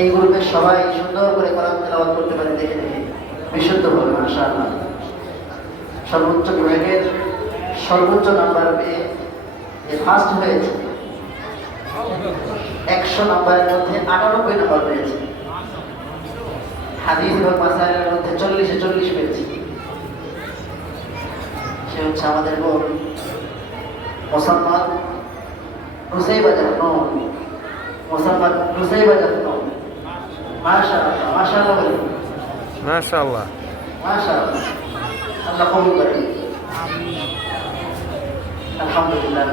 এই গ্রুপের সবাই সুন্দর করে কোরআন তেলাওয়াত করতে পারে দেখে দেখে বিশুদ্ধভাবে মাশাআল্লাহ। সর্বোচ্চ গ্রেডের সর্বোচ্চ নাম্বার পেয়ে যে ফার্স্ট হয়েছে 100 নাম্বারের মধ্যে 98 নাম্বার পেয়েছে। হাদিস এবং মাসাইলের মধ্যে 40-এ 40 পেয়েছে। সে হচ্ছে আমাদের বোন মোসাম্মদ নুসাইবা জাফর। মোসাম্মদ নুসাইবা জাফর। মাশাআল্লাহ মাশাআল্লাহ বলে মাশাআল্লাহ মাশাআল্লাহ। আল্লাহ কবুল করে। আলহামদুলিল্লাহ।